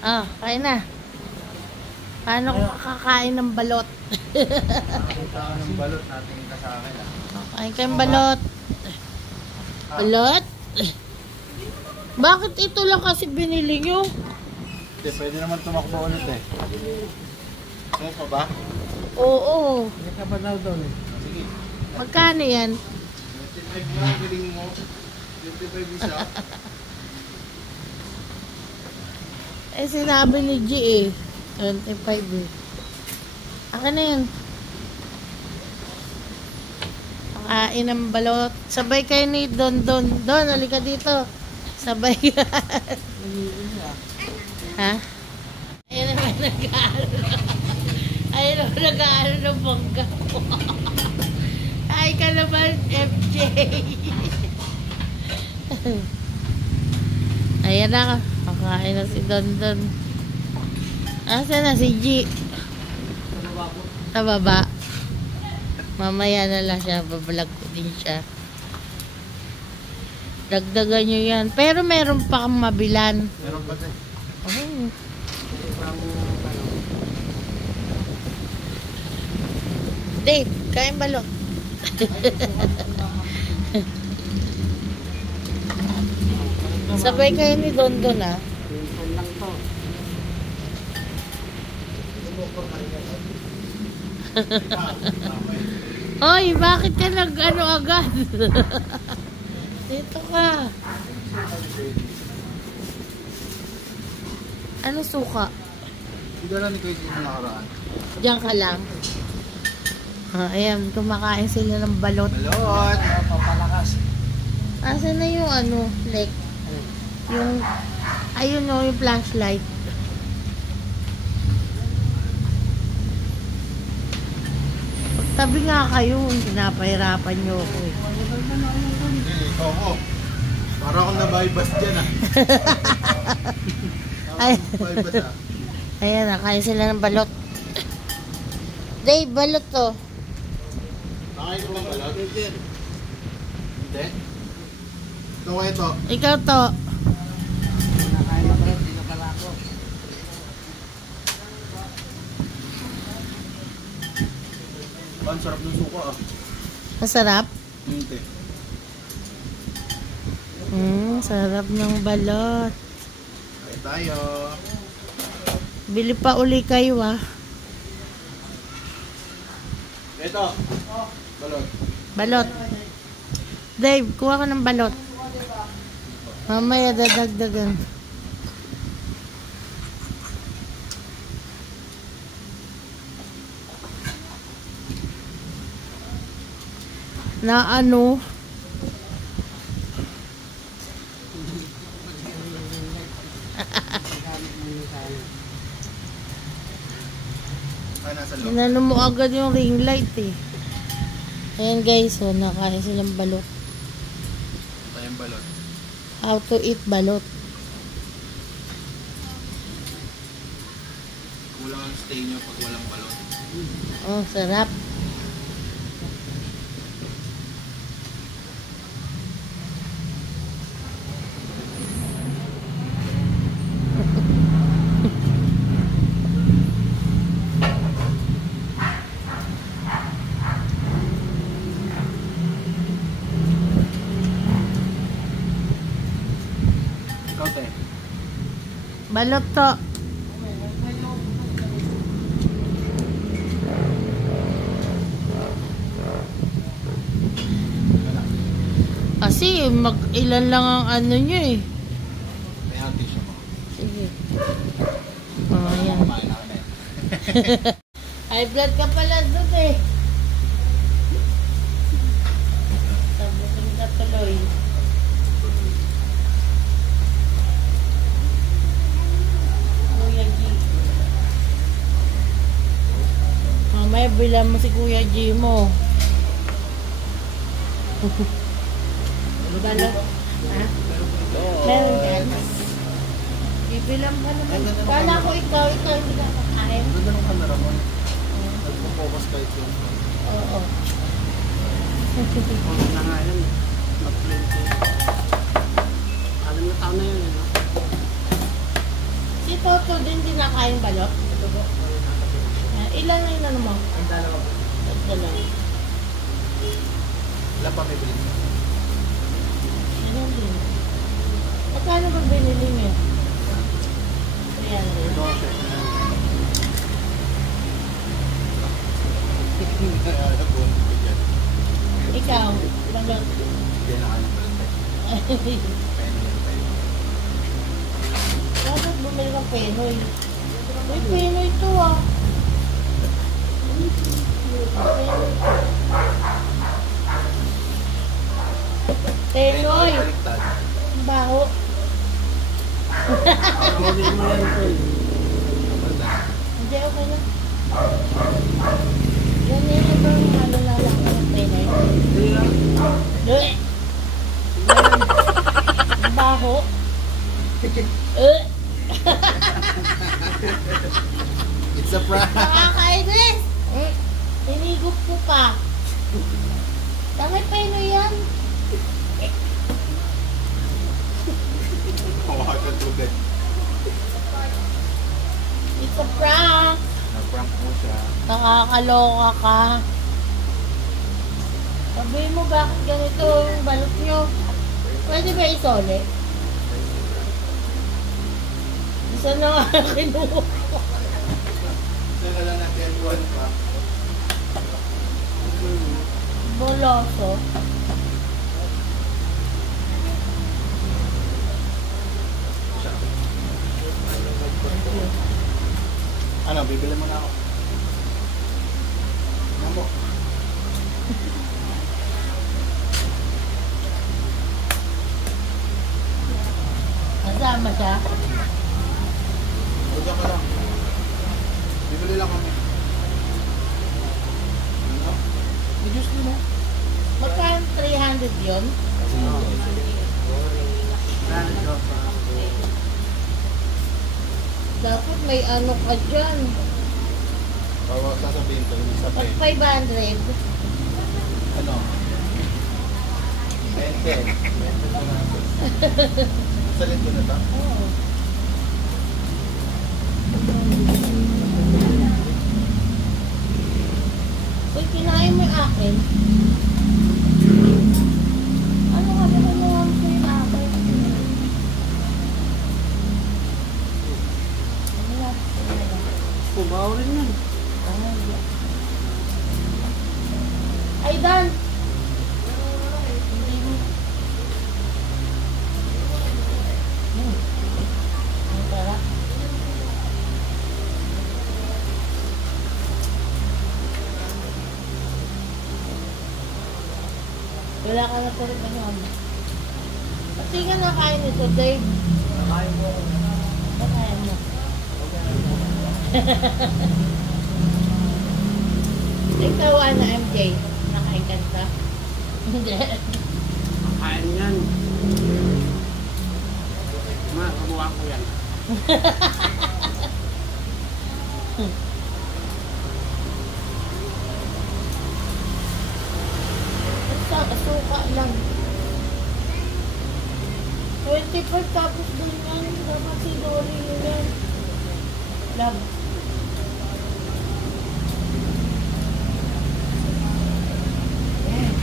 Ah, kain na. Paano ko kakain ng balot? Nakakita ka ng balot natin ka sa akin. Kain kayong balot. Balot? Bakit ito lang kasi binili nyo? Hindi, pwede naman tumakbo ulit eh. Saan pa ba? Oo. Hindi ka ba na doon eh? Sige. Magkano yan? 25 na galing mo. 25 isa. Eh, sinabi ni G eh. 25 eh. Akin na yun. Pakain ng balot. Sabay kayo ni Don. Don, halika dito. Sabay ka. Ha? Ayun naman nag-aaral. Ayun naman nag-aaral ng bangga ko. Ay ka naman, FJ. Ayan na. Pakain na si Don. Asa na si G? Sa baba. Mamaya na lang siya. Babalag ko din siya. Dagdagan nyo yan. Pero meron pa kang mabilan. Meron pa din. Oh. Dave, kain balot. Sabay kayo ni Don ah. Hoy, bakit ka nag-ano agad? Dito ka. Ano suka? Hindi lang ni Kuya Jim nakaraan. Diyan ka lang. Ayan, kumakain sila ng balot. Balot! Papalakas. Asan na yung ano, like, yung, ayun o, yung flashlight. Pagtabi nga kayo, pinapahirapan nyo ako eh. Hindi, ikaw ko. Para akong nabaybas dyan ah. Ay. Nabaybas ah. Ayan, nakain sila ng balot. Dave, balot to. Nakain ko bang balot? Hindi. Hindi? Ito ko ito. Ikaw to. Nakain ko balot, dito pala ako. Ang sarap ng suka ah. Masarap? Hindi. Sarap ng balot. Kain tayo. Bili pa uli kayo ah. Ito. Balot. Balot. Dave, kuha ka ng balot. Mamaya dadagdagan. Na ano? Ay, nasa loob. Inano mo agad yung ring light eh. Ayan guys, so nakain silang balot. Ito yung balot. How to eat balot. Kulang ang stay nyo pag walang balot. Oh, sarap. Ikaw te. Balot to. Kasi mag-ilan lang ang ano nyo eh. May hand tissue ko. Sige. Oh, ayan. Kumain na kami. High blood ka pala doon eh. Sabutin ka tuloy. Kuya G. Mamaya bilang mo si Kuya G mo. Balot. Ha? Meron yan. Bibilang ka naman. Kala ko ikaw hindi ka kakain. Ganda ng camera mo. Nagpo-focus kahit yun. Oo. Ano na nga yun. Alam na tao na yun. Si Toto din dinakain balot. Ito po. Ilan na yun ano mo? Ang dalawa po. Dalawa. Ilan pa may bilhin? Ilan din? Magkano ba binili mo? Ayan din. Ito kasi. Ano po? Ikaw, balot. Hindi na kayo balot. Bakit bumili ng penoy? May penoy to ah. Penoy! Baliktad. Ang baho. Hindi, okay na. Yan yun bang malalala ko ng penoy? Eh! Ang baho. It's a prank. Nakakainis! Tinigop ko pa. Tangay penoy yan. Hawakan tubig. It's a prank. Na-prank mo siya. Nakakaloka ka. Sabihin mo bakit ganito yung balot nyo. Pwede ba isole? Isa na nga kinuha ko. Saka lang natin one pa. Boloso. Ano, bibili mo na ako. Ano mo? Kasama siya. Huwag ka lang. Bibili lang kami. Ano? Diyos mo. Magkano 300 yun? Dapat may ano ka dyan. Bawa sasabihin ko, isa pa Pag yun. 500. Ano? 20. Salin ko na ito? Oo. Uy, kinain mo yung akin. Ano ka ba naman ko yung akin? Ano na? Kumaw rin yan. Ay, Dan! Hindi mo. Ang tara. Wala ka na po rin ano. Pati ka nakain ito, Dave. Nakain mo. Nakain mo. Ikaw, ano, MJ? Nakain ka nito? Hindi. Nakain yan. Kamuha ko yan. Basta, suka lang. 25 tapos doon yan. Dapat si Dory yun yan. Love. Yan.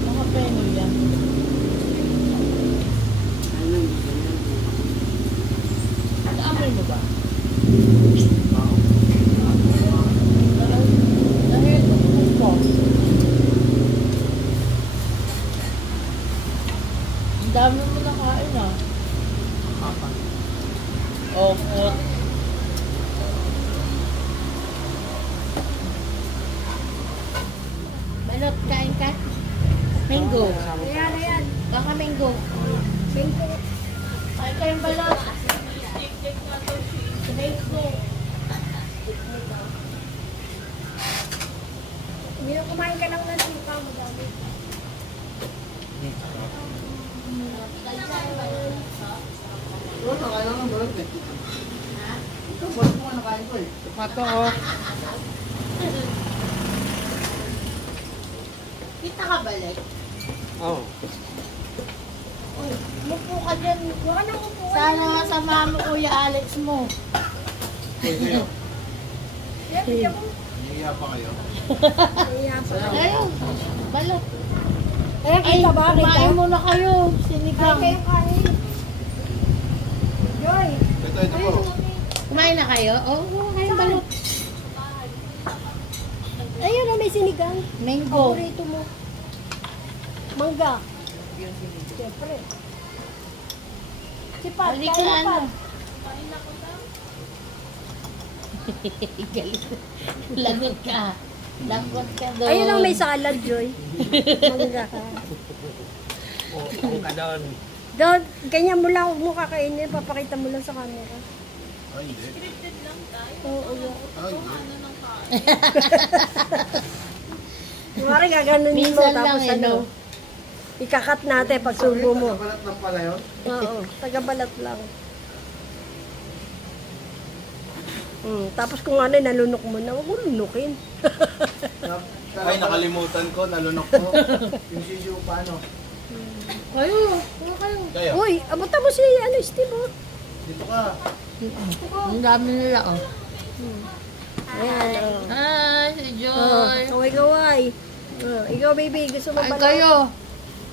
Mga peno yan. Ano yun? Ganyan. Naamoy mo ba? Oo. Dahil gusto. Ang dami mo nakain ah. Apat. Opo. Balot, kain ka? Mango. Ayan, ayan. Baka mango. Bingo. Kain ka yung balot. Mango. Hindi na kumain ka lang ng suka mo dami. Oo, nakain lang ng balot eh. Ito, balot mo nga nakain ko eh. Pato oh. Kita ka balik? Oh. dyan. Baka nang upuan. Sana masama mo Kuya Alex mo. Uy, kayo. Yan, bigyan mo. Hihiya pa kayo. Ayan pa. Ayun, balot. Ayan, kita ba? kumain muna kayo. Kain Sinigang. kayo, kain. Joy. Ito po. Kumain na kayo? Oo, oh, kayong balot. Ayun na, may sinigang. Mango. Paborito mo. Mangga. Siyempre. Si Pat, Halika kain na ano. Pat. Galit. Lagot ka. Lagot ka doon. Ayun lang may salad, Joy. Mangga ka. Oo ka doon. Doon, ganyan mo lang, huwag mo kakainin, papakita mo lang sa camera. Ay, hindi. Oo, Ay, hindi. Kumari gaganunin mo, Minsan lang tapos eh, ano, no? ikakat natin pag subo mo. Nakabalat na pala yun. Oo, tagabalat lang. Tapos kung ano, nalunok mo na, huwag mo lunukin. Ay, nakalimutan ko. Nalunok ko. Yung sisiyo paano? Kayo. Kuha kayo. Kayo. Uy, abutan mo si Steve, oh. Dito ka. Ang dami nila, oh. Ayan, oh. Ah, si Oh, Joy. kaway-kaway. Ikaw, baby, gusto mo Ay, ba? kayo.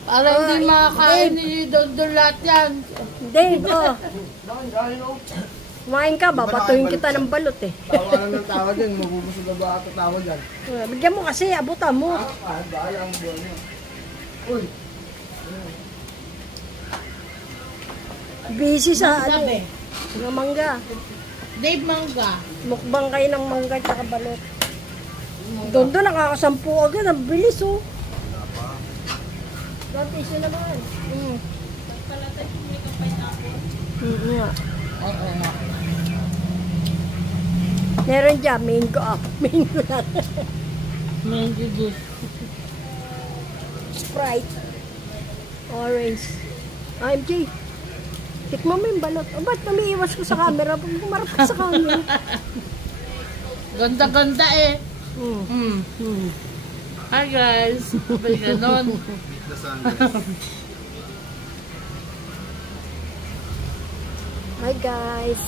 Para hindi Ay, makakain Dave. ni Don lahat yan. Dave, oh. Dahil oh. Kumain ka, babatuhin kita ng balot, eh. Tawa lang ng tawa dyan. Mabubusog na ba ako tawa dyan? Bigyan mo kasi, abutan mo. Dahil ang buwan niya. Uy. Busy sa ano, Sabi. mga mangga. Dave Mangga. Mukbang kayo ng mangga at balot. Doon nakakasampu agad. Ang bilis, oh. Doon, tissue naman. Nga. Oo nga. Meron dyan, mango up. Mango lang. Mango juice. Sprite. Orange. MJ. Tikman mo yung balot. O, ba't namiiwas ko sa camera? Pumarap ka sa camera. Ganda-ganda eh. Hi guys. Sabay ganon. Meet the Sanders. Hi guys.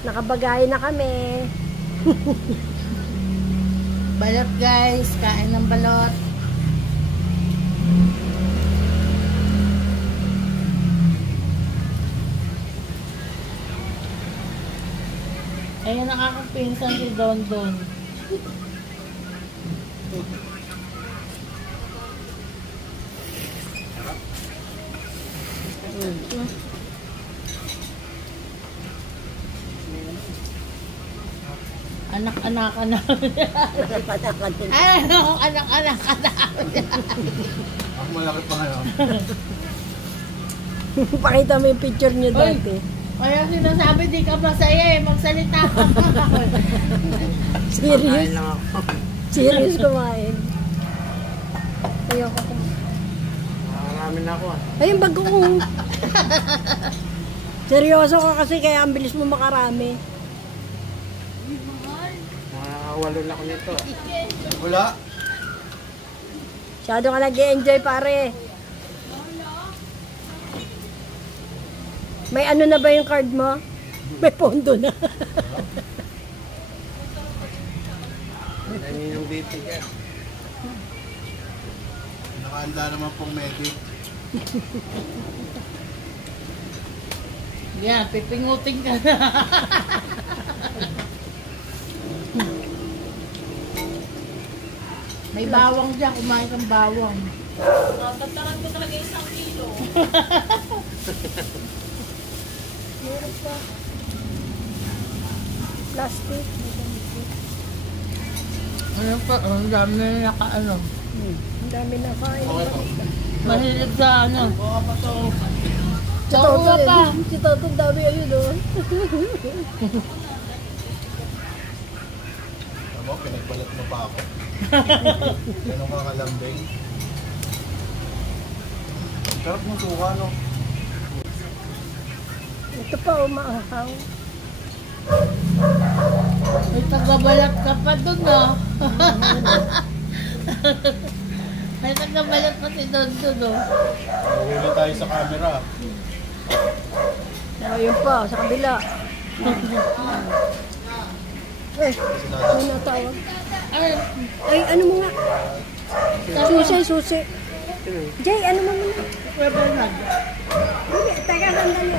Nakabagay na kami. Balot guys. Kain ng balot. Ayun, nakakapinsan si Don Don. Anak-anak ka na. Ano, anak-anak ka na. Ako malaki pa ngayon. Pakita mo yung picture niyo Oy. dati. Kaya sinasabi, di ka masaya eh. Magsalita ka. Serious. lang ako. Serious kumain. Ayoko kumain. Marami na ako ah. Ayun, bagoong. Seryoso ka kasi kaya ang bilis mo makarami. Nakawalo na ako nito. Wala. Masyado ka nag-enjoy pare. May ano na ba yung card mo? May pondo na. Dami ng bibigyan. Nakahanda naman pong medic. Yan, pipingutin ka na. May bawang dyan, kumain kang bawang. Tataran ko talaga 1 kilo. Meron pa. Plastic. Ano pa, ang dami na naka-ano. Ang dami na kain. Okay po. Mahilig sa ano. Si Toto, Tawag pa. si Toto, ang dami ayun oh. Abo, pinagbalat mo pa ako. Ganun ka kalambing. Sarap ng suka, no? Ito pa umahaw. May tagabalat ka pa dun ah. May nagkabalot pa si Don no? Mahuli tayo sa camera. Ayun pa, sa kabila. Eh, may natawag. Ay, Ay, ano mo nga? Susi. Jay, ano mo muna? Kuya Bernard. Hindi, teka, sandali.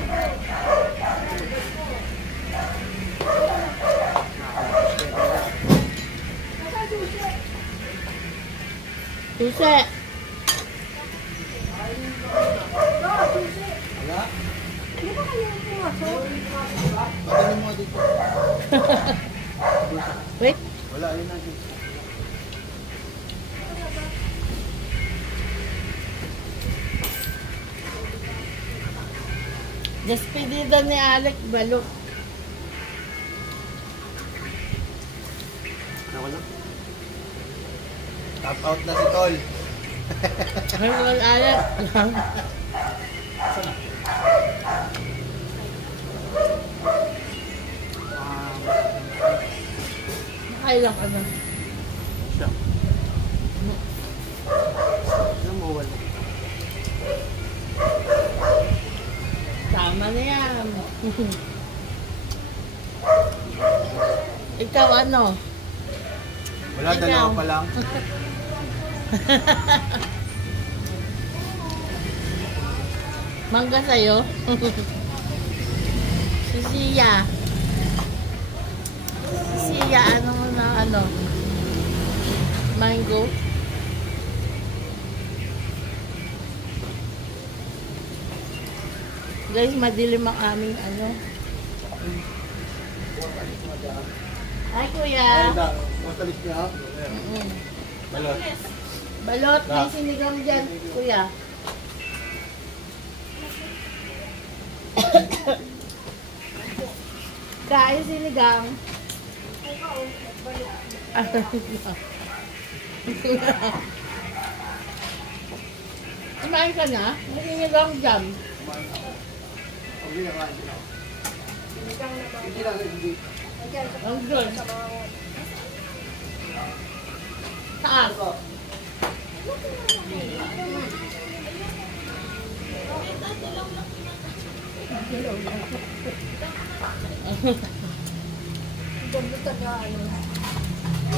Susi. Di ba kayo pumasok? Patayin mo dito. Wait. Wala, ayun na dito. Despedida ni Alec Balok. Nawala. Tap out na si Tol. Ay, Alec lang. Nakailang ka na. Siya. Ano mo wala? Tama na yan. Ikaw ano? Wala, Ikaw. dalawa pa lang. Mangga sa'yo? Si Sia. Si Sia, ano na ano? Mango? Guys, madilim ang aming ano. Ay, kuya. Ay, da. Matalis niya. Mm-mm. Balot. Balot, may sinigang dyan, kuya. Kain sinigang. Kumain ka na? May sinigang dyan. Hindi na kain sila. Hindi lang, hindi. Ang doon. Saan?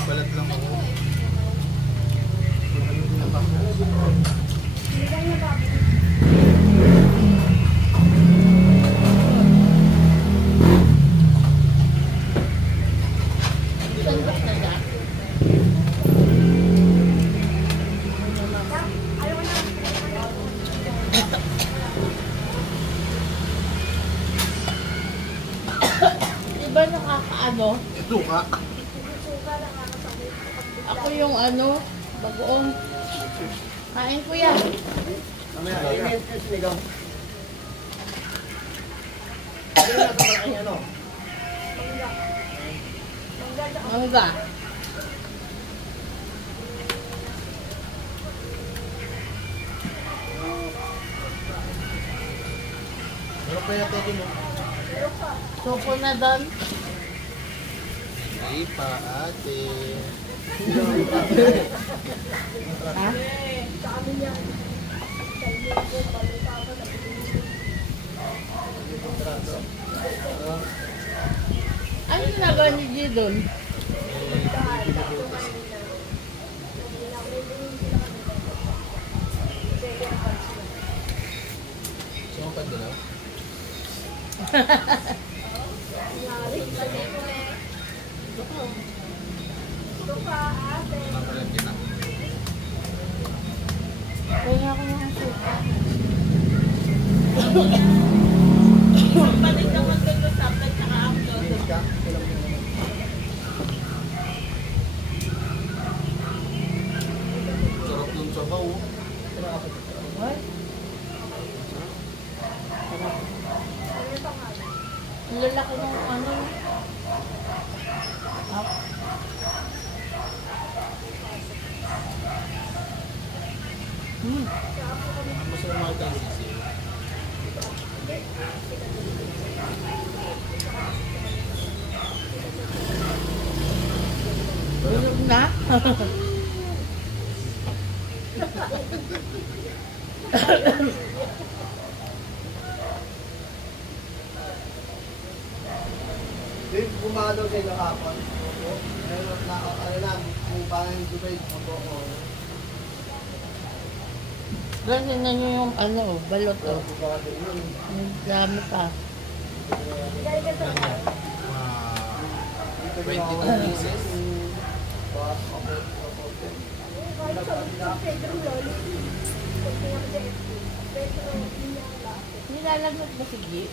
Balat lang ako. Sandok na dyan. Diba nakakaano? Suka. Ako yung ano, bagoong. Kain ko yan. Mamaya, ayun yung sinigang. Ano na ito malaking ano? Mangga. Ano pa yung todo mo? Suko na doon. Hindi pa, ate. Ha? Ano ginagawa ni G doon? Sumapad na lang? Kaya ako ng suka. Balik naman doon sa sapit tsaka ang doon. Binis ka? Kulang mo naman. Sarap ng sabaw. What? Ang lalaki ng ano. Up. Ang masarap mga tayo sisi. Bulog na. Dave, bumalo sa inyo kapon. Ano lang, kung parang yung Dubai, ako. Ganyan na nyo yung ano, balot oh. Ang dami pa. 22 pieces. Nilalagnat ba sige?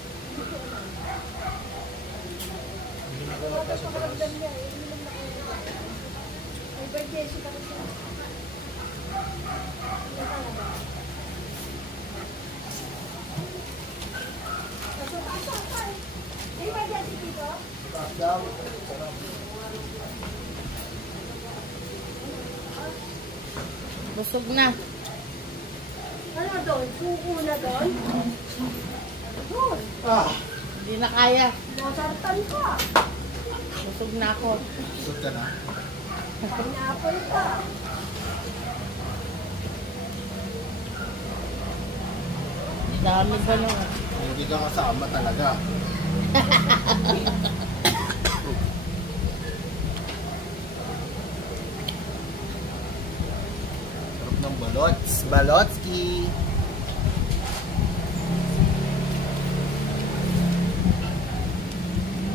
Busog na. Ano doon? Suko na doon? Doon. Hindi na kaya. Nasartan ka. Busog na ako. Busog ka na. Pineapple ka. Dami pa nung. Hindi ka kasama talaga. Sarap ng balots. Balotski.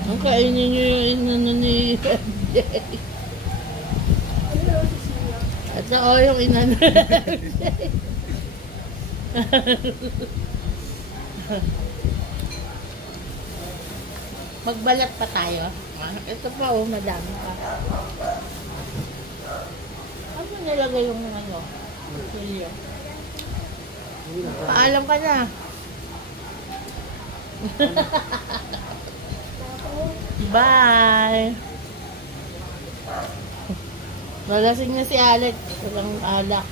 Ang kainin nyo yung inano ni MJ. At ako yung inano ni MJ. Magbalat pa tayo. Ito pa oh, madami pa. Ano nilagay yung ano? Silyo. Paalam ka na. Bye! Nalasing na si Alex. Walang alak.